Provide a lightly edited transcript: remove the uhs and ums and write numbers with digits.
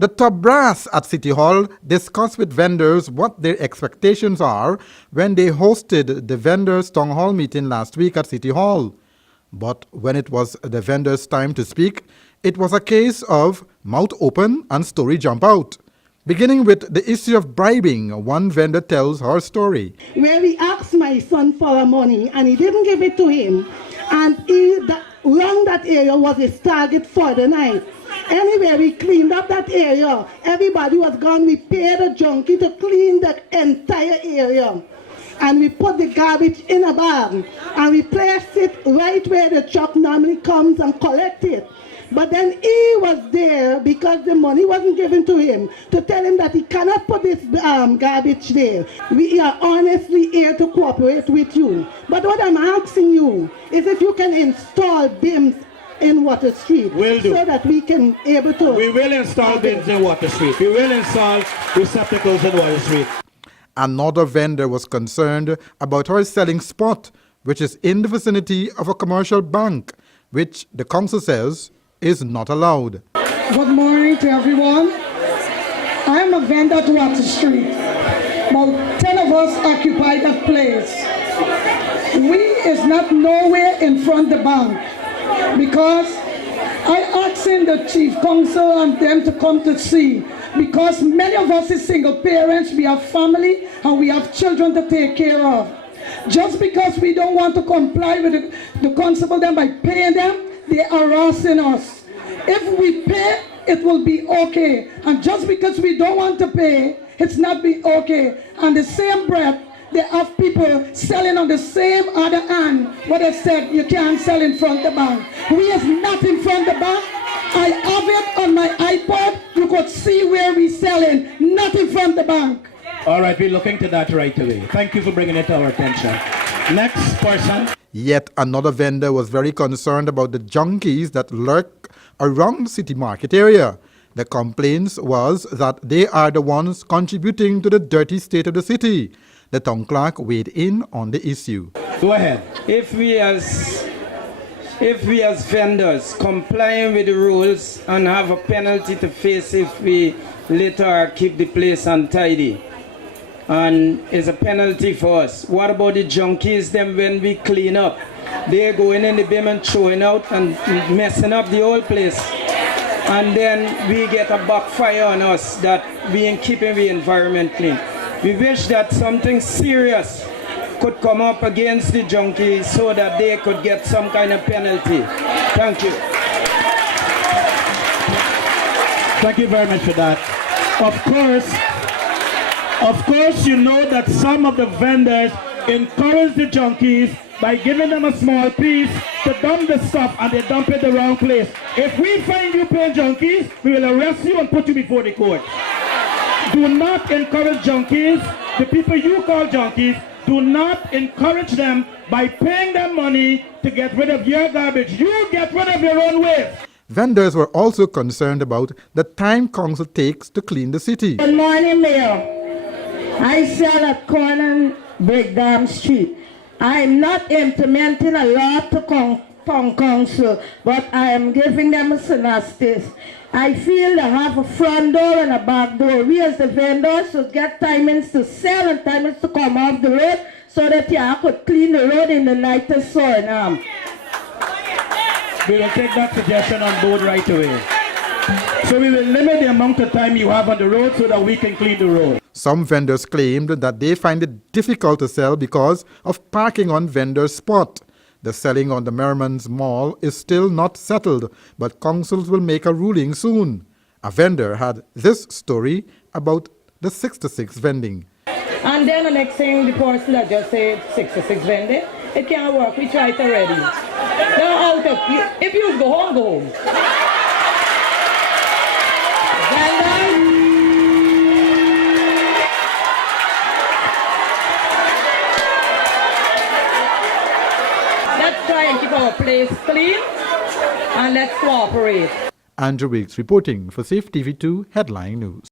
The top brass at City Hall discussed with vendors what their expectations are when they hosted the vendors' town hall meeting last week at City Hall. But when it was the vendors' time to speak, it was a case of mouth open and story jump out. Beginning with the issue of bribing, one vendor tells her story. Where we asked my son for money and he didn't give it to him, and around that area was his target for the night. Anyway, we cleaned up that area. Everybody was gone. We paid a junkie to clean the entire area. And we put the garbage in a bag. And we placed it right where the truck normally comes and collects it. But then he was there because the money wasn't given to him to tell him that he cannot put this garbage there. We are honestly here to cooperate with you. But what I'm asking you is if you can install bins in Water Street. Will do. So that we can able to... We will install bins in Water Street. We will install receptacles in Water Street. Another vendor was concerned about her selling spot, which is in the vicinity of a commercial bank, which the council says is not allowed. Good morning to everyone. I am a vendor at Water Street. About 10 of us occupy that place. We is not nowhere in front of the bank because I asked the chief counsel and them to come to see, because many of us is single parents, we have family and we have children to take care of. Just because we don't want to comply with the constable them by paying them, they are harassing us. If we pay, it will be okay. And just because we don't want to pay, it's not be okay. And the same breath, they have people selling on the same other hand. What they said, you can't sell in front of the bank. We is not in front of the bank. I have it on my iPod. You could see where we selling, not in front of the bank. All right, we're looking to that right away. Thank you for bringing it to our attention. Next person. Yet another vendor was very concerned about the junkies that lurk around the city market area. The complaints was that they are the ones contributing to the dirty state of the city. The town clerk weighed in on the issue. Go ahead. If we as vendors complying with the rules and have a penalty to face if we later keep the place untidy, and it's a penalty for us. What about the junkies them when we clean up? They're going in the bin and throwing out and messing up the whole place. And then we get a backfire on us that we ain't keeping the environment clean. We wish that something serious could come up against the junkies so that they could get some kind of penalty. Thank you. Thank you very much for that. Of course, you know that some of the vendors encourage the junkies by giving them a small piece to dump the stuff, and they dump it the wrong place. If we find you paying junkies, we will arrest you and put you before the court. Do not encourage junkies. The people you call junkies, do not encourage them by paying them money to get rid of your garbage. You get rid of your own waste. Vendors were also concerned about the time council takes to clean the city. Good morning, Mayor. I sell at corner Breakdown Street. I'm not implementing a law to town council, but I am giving them a synopsis. I feel they have a front door and a back door. We as the vendors should get timings to sell and timings to come off the road so that you could clean the road in the night and so on. We will take that suggestion on board right away. So we will limit the amount of time you have on the road so that we can clean the road. Some vendors claimed that they find it difficult to sell because of parking on vendors' spot. The selling on the Merriman's Mall is still not settled, but councils will make a ruling soon. A vendor had this story about the 6-to-6 vending. And then the next thing, the person that just said 6-to-6 vending, it can't work. We tried already. Now out of if you go home, go home. Vendors. Let's try and keep our place clean and let's cooperate. Andrew Weeks reporting for Safe TV2 Headline News.